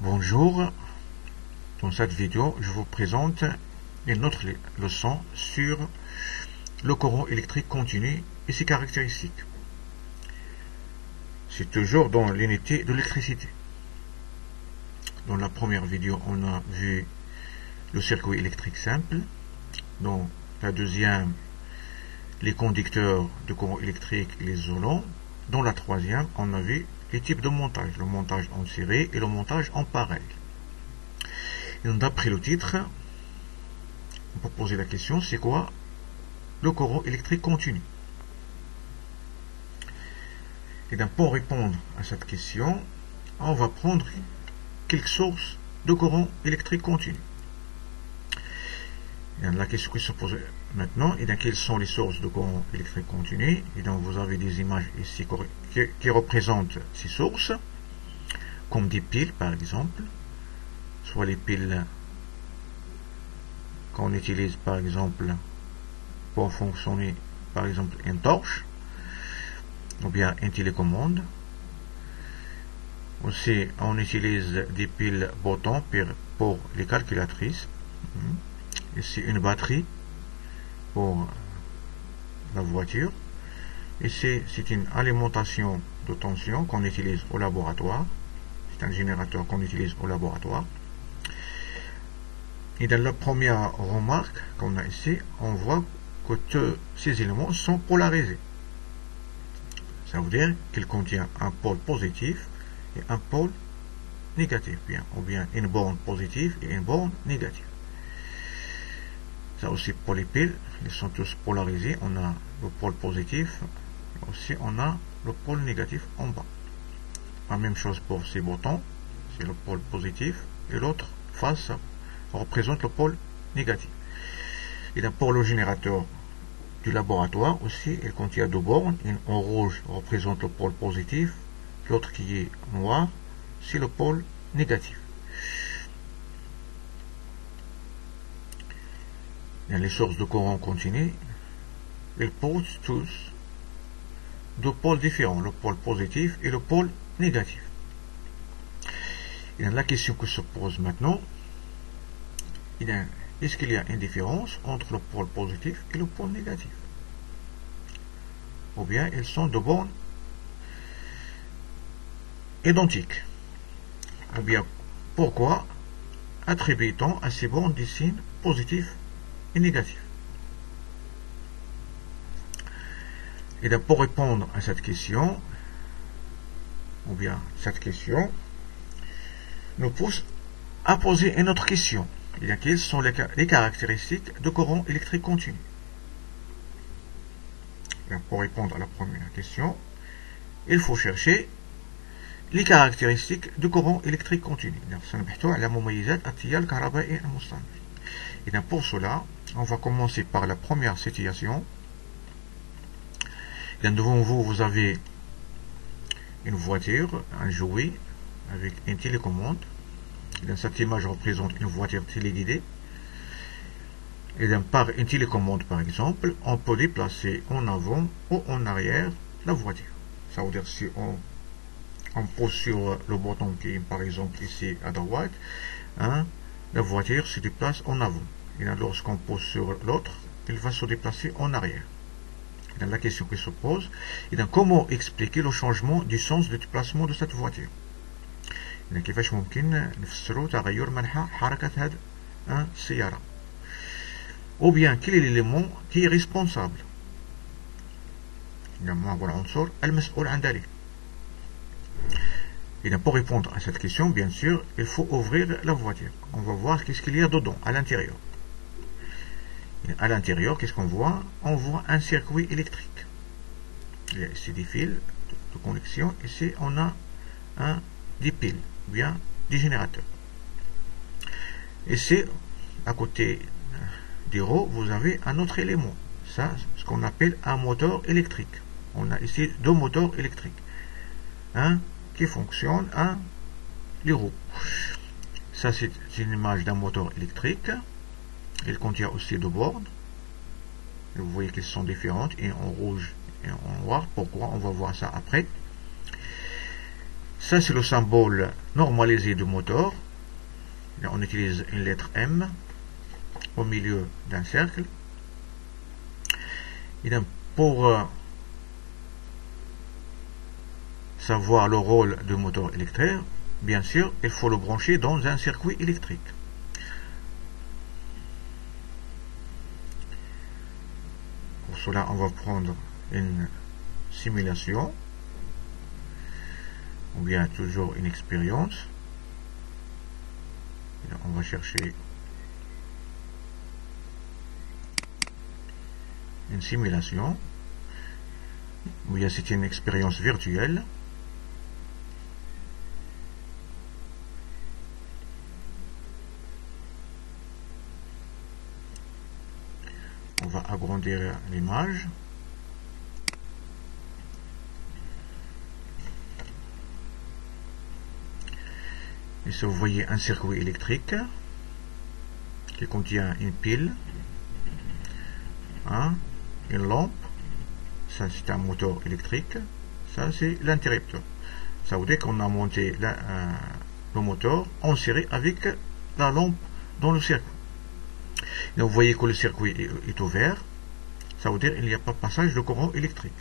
Bonjour, dans cette vidéo, je vous présente une autre leçon sur le courant électrique continu et ses caractéristiques. C'est toujours dans l'unité de l'électricité. Dans la première vidéo, on a vu le circuit électrique simple. Dans la deuxième, les conducteurs de courant électrique et les isolants. Dans la troisième, on a vu les types de montage, le montage en série et le montage en parallèle. D'après le titre, on peut poser la question, c'est quoi le courant électrique continu? Et donc, pour répondre à cette question, on va prendre quelques sources de courant électrique continu. Et donc, la question qui se pose maintenant, et donc, quelles sont les sources de courant électrique continu? Et donc, vous avez des images ici qui représentent ces sources, comme des piles par exemple, soit les piles qu'on utilise par exemple pour fonctionner par exemple une torche ou bien une télécommande. Aussi on utilise des piles boutons pour les calculatrices. Ici une batterie pour la voiture. Ici c'est une alimentation de tension qu'on utilise au laboratoire. C'est un générateur qu'on utilise au laboratoire. Et dans la première remarque qu'on a ici, on voit que tous ces éléments sont polarisés. Ça veut dire qu'ils contiennent un pôle positif et un pôle négatif, ou bien une borne positive et une borne négative. Ça aussi pour les piles, ils sont tous polarisés. On a le pôle positif, et aussi on a le pôle négatif en bas. La même chose pour ces boutons, c'est le pôle positif et l'autre face représente le pôle négatif. Et là, pour le générateur du laboratoire aussi, il contient deux bornes. Une en rouge représente le pôle positif, l'autre qui est noir, c'est le pôle négatif. Et les sources de courant continu, ils posent tous deux pôles différents, le pôle positif et le pôle négatif. Et la question que se pose maintenant, est-ce qu'il y a une différence entre le pôle positif et le pôle négatif? Ou bien ils sont de bornes identiques? Ou bien pourquoi attribue-t-on à ces bornes des signes positifs et négatifs? Et donc pour répondre à cette question, ou bien cette question, nous pousse à poser une autre question. Quelles sont les caractéristiques de courant électrique continu? Pour répondre à la première question, il faut chercher les caractéristiques de courant électrique continu. Et pour cela, on va commencer par la première situation. Devant vous, vous avez une voiture, un jouet avec une télécommande. Cette image représente une voiture téléguidée. Et par une télécommande, par exemple, on peut déplacer en avant ou en arrière la voiture. Ça veut dire si on pose sur le bouton qui est par exemple ici à droite, la voiture se déplace en avant. Et lorsqu'on pose sur l'autre, il va se déplacer en arrière. Et la question qui se pose est comment expliquer le changement du sens de déplacement de cette voiture. كيفاش ممكن نفسروا تغير منحى حركة هذه السيارة؟ Ou bien quel est l'élément qui est responsable؟ ما هو العنصر المسؤول عن ذلك؟ Et pour répondre à cette question, bien sûr, il faut ouvrir la voiture. On va voir qu'est-ce qu'il y a dedans, à l'intérieur. À l'intérieur, qu'est-ce qu'on voit? On voit un circuit électrique. Il y a ici des fils de connexion. Ici, on a des piles, ou bien des générateurs. Ici, à côté des roues, vous avez un autre élément. Ça, ce qu'on appelle un moteur électrique. On a ici deux moteurs électriques. Un qui fonctionne, les roues. Ça, c'est une image d'un moteur électrique. Il contient aussi deux bornes. Et vous voyez qu'elles sont différentes, une en rouge et en noir. Pourquoi? On va voir ça après. Ça, c'est le symbole normalisée du moteur. On utilise une lettre M au milieu d'un cercle. Et pour savoir le rôle du moteur électrique, bien sûr, il faut le brancher dans un circuit électrique. Pour cela, on va prendre une simulation ou bien toujours une expérience. Et on va chercher une simulation ou bien c'est une expérience virtuelle. On va agrandir l'image. Ici, vous voyez un circuit électrique qui contient une pile, une lampe. Ça, c'est un moteur électrique. Ça, c'est l'interrupteur. Ça veut dire qu'on a monté le moteur en série avec la lampe dans le circuit. Et vous voyez que le circuit est ouvert. Ça veut dire qu'il n'y a pas passage de courant électrique.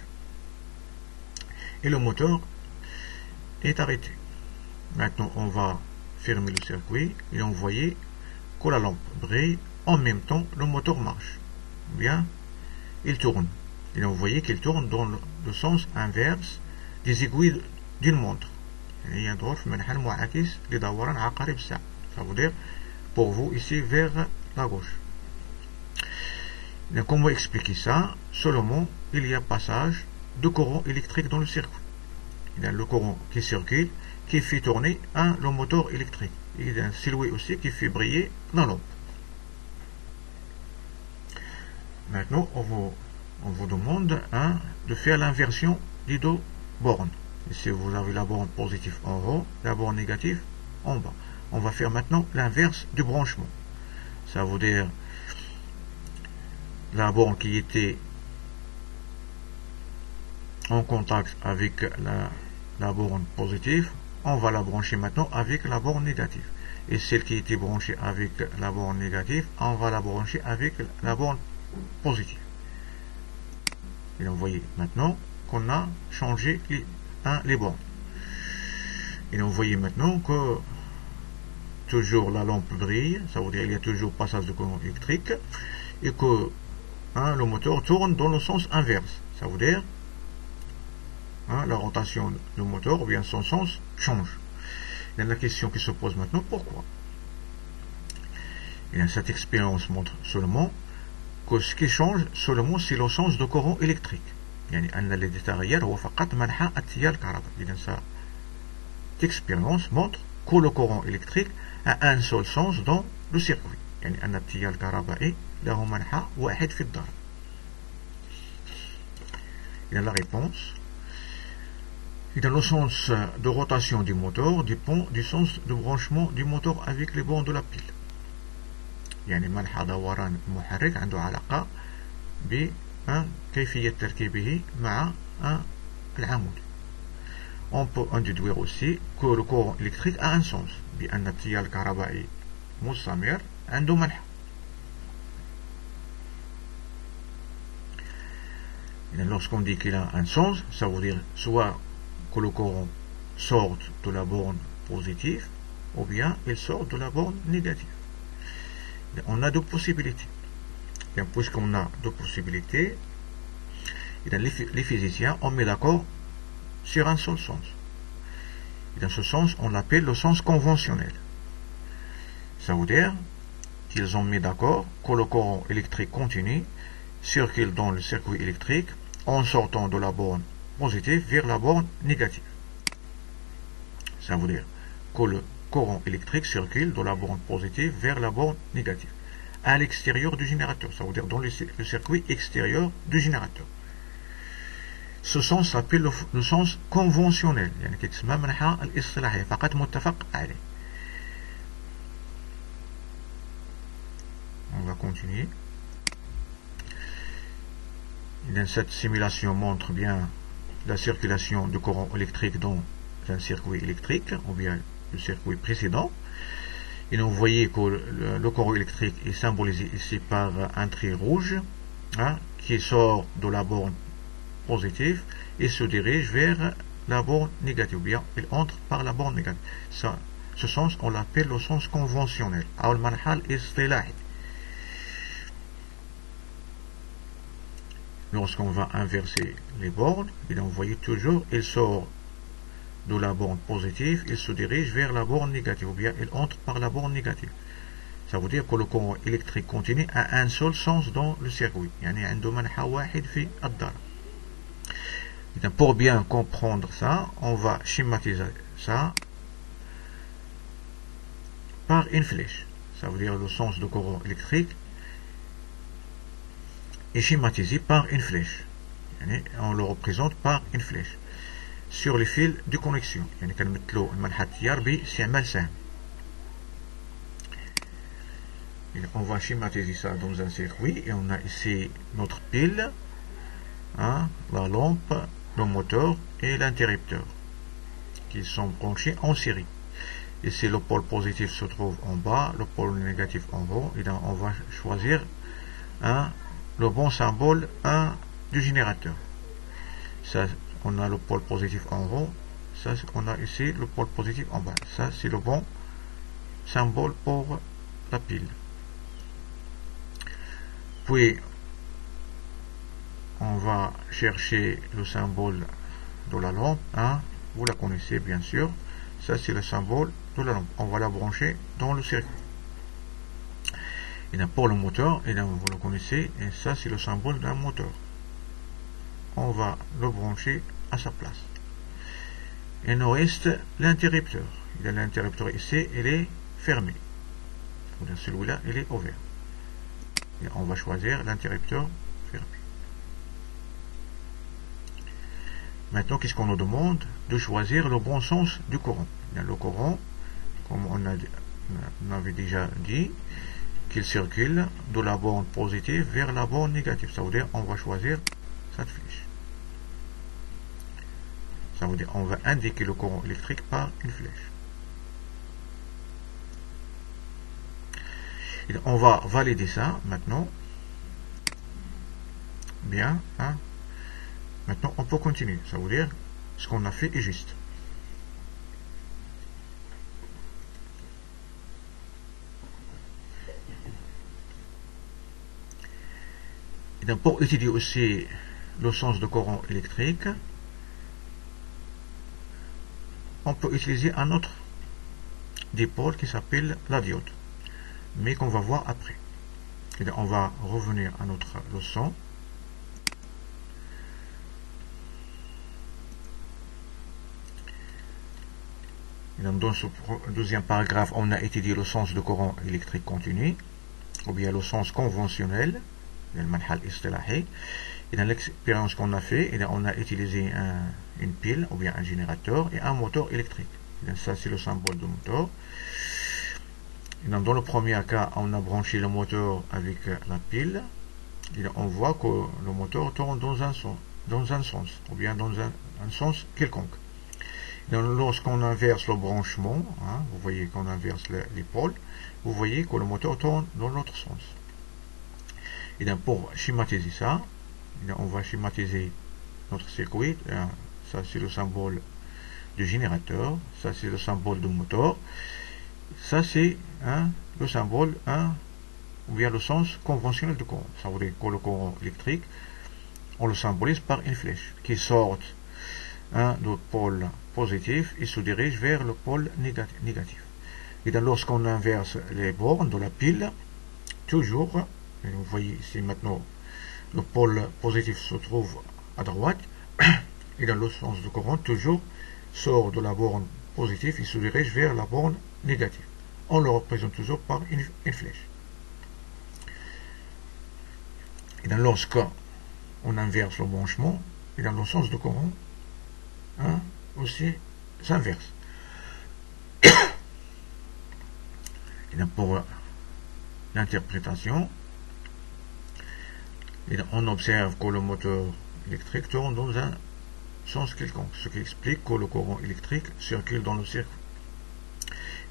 Et le moteur est arrêté. Maintenant, on va fermer le circuit et on voit que la lampe brille. En même temps, le moteur marche. Bien, il tourne. Et on voit qu'il tourne dans le sens inverse des aiguilles d'une montre. Ça veut dire pour vous ici vers la gauche. Et comment expliquer ça? Seulement, il y a passage de courant électrique dans le circuit. Il y a le courant qui circule, qui fait tourner le moteur électrique. Il y a un silhouette aussi qui fait briller la lampe. Maintenant, on vous demande de faire l'inversion des deux bornes. Ici, vous avez la borne positive en haut, la borne négative en bas. On va faire maintenant l'inverse du branchement. Ça veut dire la borne qui était en contact avec la borne positive, on va la brancher maintenant avec la borne négative. Et celle qui était branchée avec la borne négative, on va la brancher avec la borne positive. Et vous voyez maintenant qu'on a changé les bornes. Et vous voyez maintenant que toujours la lampe brille, ça veut dire qu'il y a toujours passage de courant électrique, et que le moteur tourne dans le sens inverse. Ça veut dire la rotation du moteur ou bien son sens change. Et la question qui se pose maintenant, pourquoi? Et cette expérience montre seulement que ce qui change seulement c'est le sens de courant électrique. Cette expérience montre que le courant électrique a un seul sens dans le circuit. Et la réponse, le sens de rotation du moteur dépend du sens de branchement du moteur avec les bornes de la pile. يعني منحى دوران المحرك عنده علاقة بكيفية تركيبه مع العمود. On peut en déduire aussi que le courant électrique a un sens بأن التيار الكهربائي مستمر عنده منحى. Lorsqu'on dit qu'il a un sens, ça veut dire soit que le courant sort de la borne positive ou bien il sort de la borne négative. On a deux possibilités. Puisqu'on a deux possibilités, les physiciens ont mis d'accord sur un seul sens. Et dans ce sens, on l'appelle le sens conventionnel. Ça veut dire qu'ils ont mis d'accord que le courant électrique continu circule dans le circuit électrique en sortant de la borne positive vers la borne négative. Ça veut dire que le courant électrique circule de la borne positive vers la borne négative, à l'extérieur du générateur, ça veut dire dans le circuit extérieur du générateur. Ce sens s'appelle le sens conventionnel. On va continuer. Cette simulation montre bien la circulation du courant électrique dans un circuit électrique, ou bien le circuit précédent. Et vous voyez que le courant électrique est symbolisé ici par un trait rouge, hein, qui sort de la borne positive et se dirige vers la borne négative. Bien, il entre par la borne négative. Ça, ce sens, on l'appelle le sens conventionnel. Lorsqu'on va inverser les bornes, vous voyez toujours, il sort de la borne positive, il se dirige vers la borne négative, ou bien il entre par la borne négative. Ça veut dire que le courant électrique continu a un seul sens dans le circuit. Pour bien comprendre ça, on va schématiser ça par une flèche. Ça veut dire le sens du courant électrique est schématisé par une flèche. On le représente par une flèche sur les fils de connexion. On va schématiser ça dans un circuit et on a ici notre pile, hein, la lampe, le moteur et l'interrupteur qui sont branchés en série. Ici le pôle positif se trouve en bas, le pôle négatif en haut, et donc on va choisir le bon symbole du générateur. Ça, on a le pôle positif en haut, ça on a ici le pôle positif en bas. Ça c'est le bon symbole pour la pile. Puis on va chercher le symbole de la lampe, hein, vous la connaissez bien sûr. Ça c'est le symbole de la lampe. On va la brancher dans le circuit. Et pour le moteur, et vous le connaissez, et ça c'est le symbole d'un moteur. On va le brancher à sa place. Et il nous reste l'interrupteur. L'interrupteur ici, il est fermé. Celui-là, il est ouvert. Et on va choisir l'interrupteur fermé. Maintenant, qu'est-ce qu'on nous demande? De choisir le bon sens du courant. Le courant, comme on avait déjà dit, qu'il circule de la borne positive vers la borne négative. Ça veut dire on va choisir cette flèche. Ça veut dire on va indiquer le courant électrique par une flèche. Et on va valider ça maintenant. Bien. Hein. Maintenant on peut continuer. Ça veut dire ce qu'on a fait est juste. Donc pour étudier aussi le sens de courant électrique, on peut utiliser un autre dipôle qui s'appelle la diode, mais qu'on va voir après. Et donc on va revenir à notre leçon. Et donc dans ce deuxième paragraphe, on a étudié le sens de courant électrique continu, ou bien le sens conventionnel. Et dans l'expérience qu'on a fait, on a utilisé une pile ou bien un générateur et un moteur électrique. Et ça c'est le symbole du moteur. Et dans le premier cas, on a branché le moteur avec la pile. Et on voit que le moteur tourne dans un sens ou bien dans un sens quelconque. Lorsqu'on inverse le branchement, hein, vous voyez qu'on inverse les pôles, vous voyez que le moteur tourne dans l'autre sens. Et donc pour schématiser ça, on va schématiser notre circuit. Ça c'est le symbole du générateur, ça c'est le symbole du moteur, ça c'est le symbole ou bien le sens conventionnel du courant. Ça veut dire que le courant électrique, on le symbolise par une flèche qui sort du pôle positif et se dirige vers le pôle négatif. Et donc lorsqu'on inverse les bornes de la pile, toujours, et vous voyez ici maintenant, le pôle positif se trouve à droite, et dans le sens du courant, toujours sort de la borne positive et se dirige vers la borne négative. On le représente toujours par une flèche. Et donc lorsqu'on inverse le branchement, et dans le sens du courant, aussi s'inverse. Et donc pour l'interprétation, on observe que le moteur électrique tourne dans un sens quelconque, ce qui explique que le courant électrique circule dans le circuit.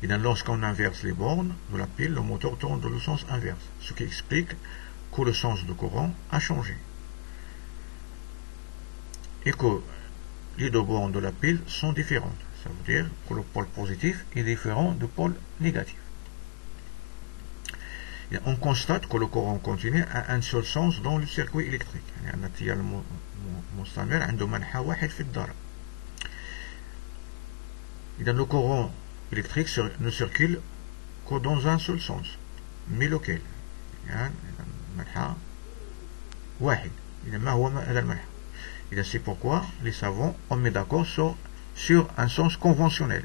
Et lorsqu'on inverse les bornes de la pile, le moteur tourne dans le sens inverse, ce qui explique que le sens du courant a changé. Et que les deux bornes de la pile sont différentes. Ça veut dire que le pôle positif est différent du pôle négatif. Et on constate que le courant continu a un seul sens dans le circuit électrique. Le courant électrique ne circule que dans un seul sens. Mais lequel? C'est pourquoi les savants ont mis d'accord sur un sens conventionnel.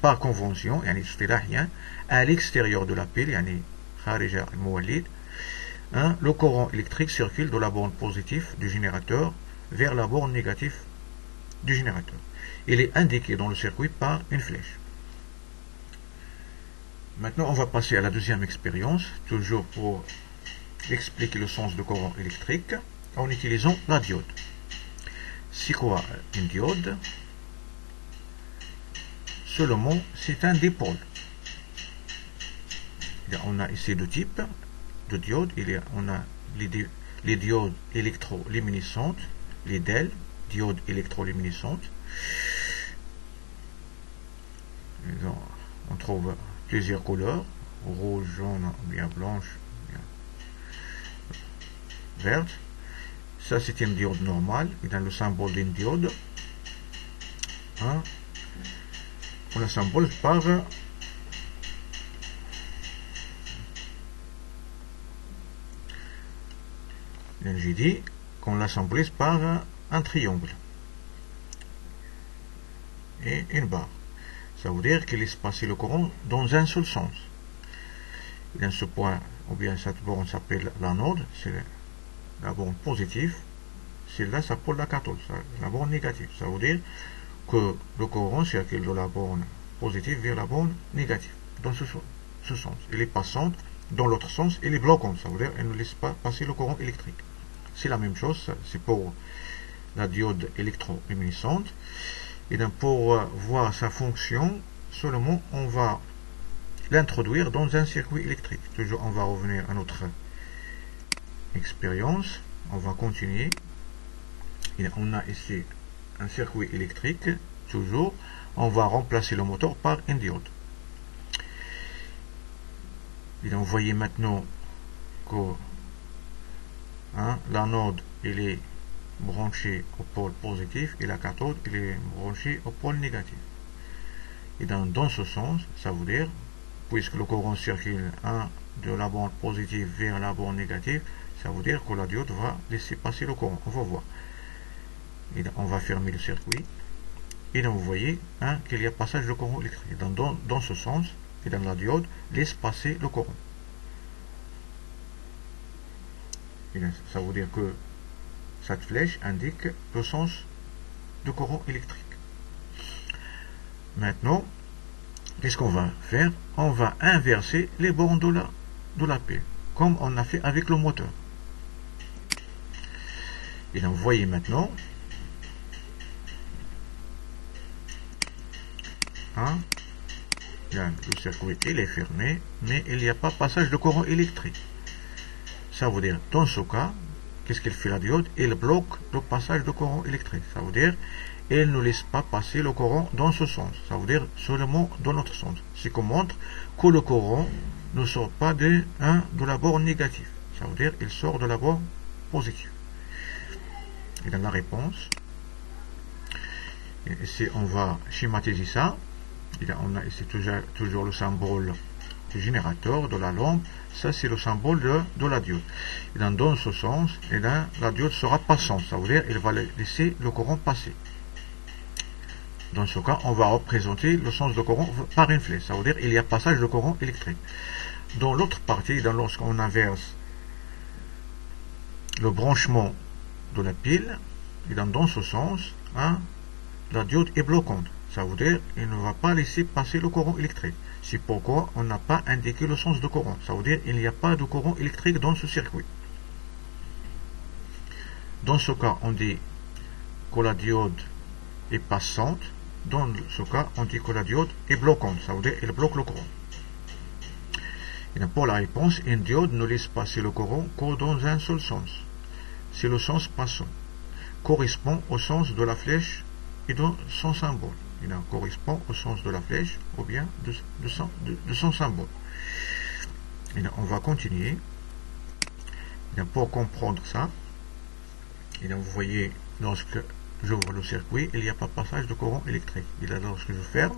Par convention, à l'extérieur de la pile, le courant électrique circule de la borne positive du générateur vers la borne négative du générateur. Il est indiqué dans le circuit par une flèche. Maintenant, on va passer à la deuxième expérience, toujours pour expliquer le sens du courant électrique, en utilisant la diode. C'est quoi une diode? Seulement, c'est un dipôle. On a ici deux types de diodes. On a les diodes électroluminescentes, les DEL, diodes électroluminescentes. On trouve plusieurs couleurs, rouge, jaune, bien blanche, bien verte. Ça, c'est une diode normale. Et dans le symbole d'une diode, on la symbole par j'ai dit qu'on la symbolise par un triangle et une barre. Ça veut dire qu'il laisse passer le courant dans un seul sens. Et dans ce point, ou bien cette borne s'appelle l'anode, c'est la borne positive. Celle-là s'appelle la cathode, la borne négative. Ça veut dire que le courant circule de la borne positive vers la borne négative, dans ce sens. Elle est passante, dans l'autre sens, elle est bloquante. Ça veut dire qu'elle ne laisse pas passer le courant électrique. C'est la même chose, c'est pour la diode électroluminescente. Et donc pour voir sa fonction, seulement on va l'introduire dans un circuit électrique. Toujours, on va revenir à notre expérience. On va continuer. Et on a ici un circuit électrique. Toujours, on va remplacer le moteur par une diode. Et donc, vous voyez maintenant que l'anode il est branché au pôle positif et la cathode il est branché au pôle négatif. Et dans ce sens, ça veut dire, puisque le courant circule de la borne positive vers la borne négative, ça veut dire que la diode va laisser passer le courant. On va voir. Et on va fermer le circuit. Et donc vous voyez qu'il y a passage de courant électrique. Dans ce sens, et dans la diode, laisse passer le courant. Et ça veut dire que cette flèche indique le sens du courant électrique. Maintenant, qu'est-ce qu'on va faire? On va inverser les bornes de la pile, comme on a fait avec le moteur. Et donc, vous voyez maintenant, le circuit il est fermé, mais il n'y a pas passage de courant électrique. Ça veut dire, dans ce cas, qu'est-ce qu'elle fait la diode? Elle bloque le passage de courant électrique. Ça veut dire, elle ne laisse pas passer le courant dans ce sens. Ça veut dire seulement dans notre sens. Ce qui montre que le courant ne sort pas de la borne négative. Ça veut dire, il sort de la borne positive. Et dans la réponse, ici on va schématiser ça. Et là, on a ici toujours le symbole du générateur, de la lampe. Ça, c'est le symbole de la diode. Et dans ce sens, et là, la diode sera passante. Ça veut dire qu'elle va laisser le courant passer. Dans ce cas, on va représenter le sens de courant par une flèche. Ça veut dire qu'il y a passage de courant électrique. Dans l'autre partie, lorsqu'on inverse le branchement de la pile, et dans ce sens, la diode est bloquante. Ça veut dire qu'il ne va pas laisser passer le courant électrique. C'est pourquoi on n'a pas indiqué le sens de courant. Ça veut dire qu'il n'y a pas de courant électrique dans ce circuit. Dans ce cas, on dit que la diode est passante. Dans ce cas, on dit que la diode est bloquante, ça veut dire qu'elle bloque le courant. Et donc pour la réponse, une diode ne laisse passer le courant que dans un seul sens. C'est le sens passant, correspond au sens de la flèche et de son symbole. Il correspond au sens de la flèche ou bien de son symbole. Et donc on va continuer. Et donc pour comprendre ça, et donc vous voyez, lorsque j'ouvre le circuit, il n'y a pas passage de courant électrique. Et là, lorsque je ferme,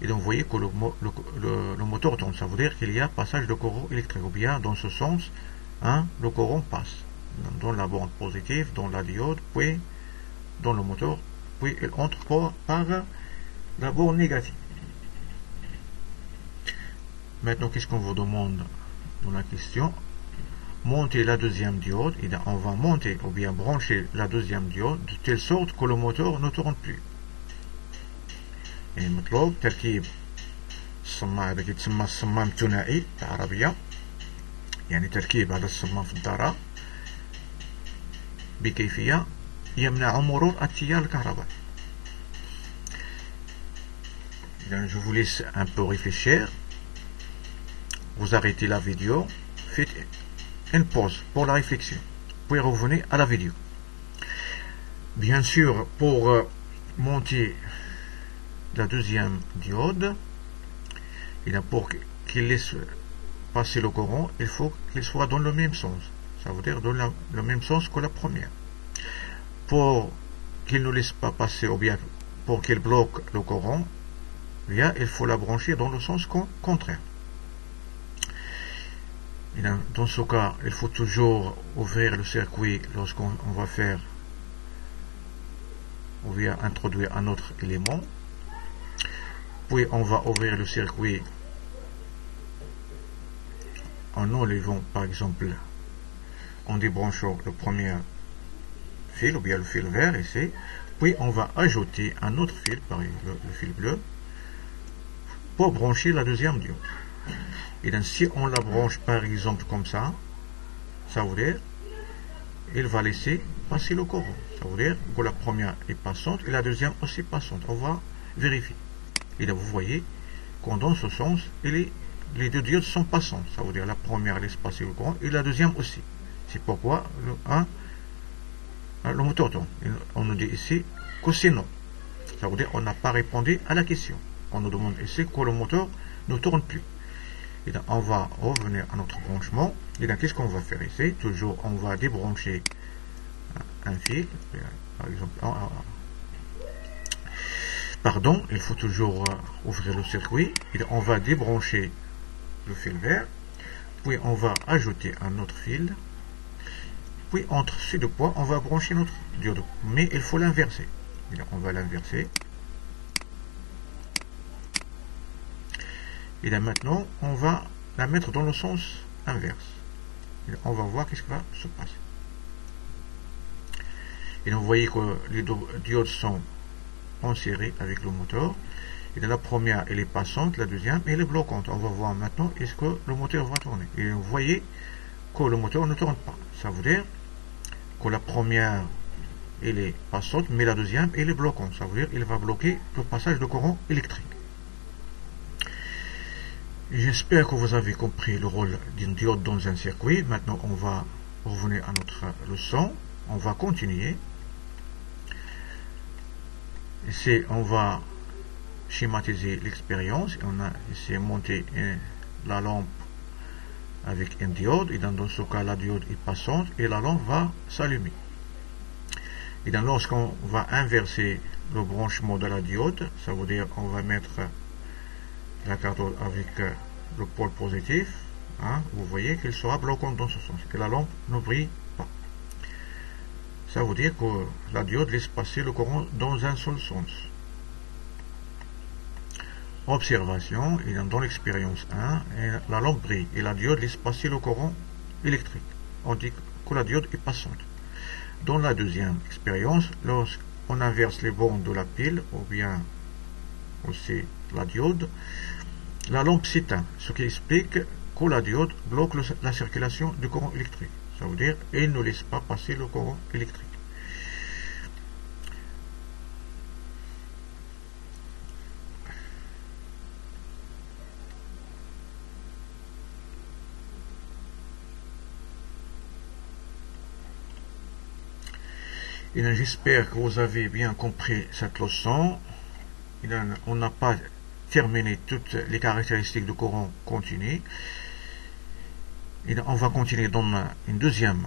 et donc vous voyez que le moteur tourne. Ça veut dire qu'il y a passage de courant électrique. Ou bien dans ce sens, le courant passe dans la borne positive, dans la diode, puis dans le moteur, puis il entre par la borne négative. Maintenant, qu'est-ce qu'on vous demande dans la question? Monter la deuxième diode, et on va monter ou bien brancher la deuxième diode de telle sorte que le moteur ne tourne plus. يعني مطلوب تركيب الصماعة هذا كيتسمى الصمام الثنائي بالعربية، يعني تركيب هذا الصمام في الدارة بكيفية يمنع مرور التيار الكهربائي. Je vous laisse un peu réfléchir. Vous arrêtez la vidéo, faites une pause pour la réflexion, puis revenez à la vidéo. Bien sûr, pour monter la deuxième diode, et pour qu'il laisse passer le courant, il faut qu'il soit dans le même sens. Ça veut dire dans le même sens que la première. Pour qu'il ne laisse pas passer, ou bien pour qu'il bloque le courant, bien, il faut la brancher dans le sens contraire. Et dans ce cas, il faut toujours ouvrir le circuit lorsqu'on va faire ou bien introduire un autre élément. Puis on va ouvrir le circuit en enlevant par exemple, en débranchant le premier fil ou bien le fil vert ici. Puis on va ajouter un autre fil, par exemple le fil bleu, pour brancher la deuxième diode. Et donc si on la branche par exemple comme ça, ça veut dire il va laisser passer le courant. Ça veut dire que la première est passante et la deuxième aussi passante. On va vérifier. Et là, vous voyez qu'en dans ce sens, les deux diodes sont passantes. Ça veut dire la première laisse passer le courant et la deuxième aussi. C'est pourquoi le moteur tourne. On nous dit ici que c'est non. Ça veut dire qu'on n'a pas répondu à la question. On nous demande ici que le moteur ne tourne plus. Et donc, on va revenir à notre branchement. Et donc, qu'est-ce qu'on va faire ici? Toujours, on va débrancher un fil. Par exemple, pardon, il faut toujours ouvrir le circuit. Et on va débrancher le fil vert. Puis on va ajouter un autre fil. Puis entre ces deux points, on va brancher notre diode. Mais il faut l'inverser. On va l'inverser. Et là maintenant, on va la mettre dans le sens inverse. Et là, on va voir qu'est-ce qui va se passer. Et là, vous voyez que les deux diodes sont en série avec le moteur. Et là, la première, elle est passante, la deuxième, elle est bloquante. On va voir maintenant est-ce que le moteur va tourner. Et vous voyez que le moteur ne tourne pas. Ça veut dire que la première, elle est passante, mais la deuxième, elle est bloquante. Ça veut dire qu'il va bloquer le passage de courant électrique. J'espère que vous avez compris le rôle d'une diode dans un circuit. Maintenant, on va revenir à notre leçon. On va continuer. Ici, on va schématiser l'expérience. On a ici monté la lampe avec une diode. Et dans ce cas, la diode est passante et la lampe va s'allumer. Et donc, lorsqu'on va inverser le branchement de la diode, ça veut dire qu'on va mettre la cathode avec le pôle positif, vous voyez qu'il sera bloquant dans ce sens, que la lampe ne brille pas. Ça veut dire que la diode laisse passer le courant dans un seul sens. Observation, et dans l'expérience 1, la lampe brille et la diode laisse passer le courant électrique. On dit que la diode est passante. Dans la deuxième expérience, lorsqu'on inverse les bornes de la pile, ou bien aussi la diode, la lampe s'éteint, ce qui explique que la diode bloque la circulation du courant électrique. Ça veut dire qu'elle ne laisse pas passer le courant électrique. J'espère que vous avez bien compris cette leçon. On n'a pas terminé toutes les caractéristiques du courant continu. On va continuer dans une deuxième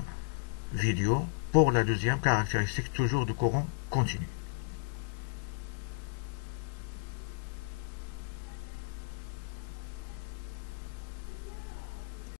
vidéo pour la deuxième caractéristique toujours du courant continu.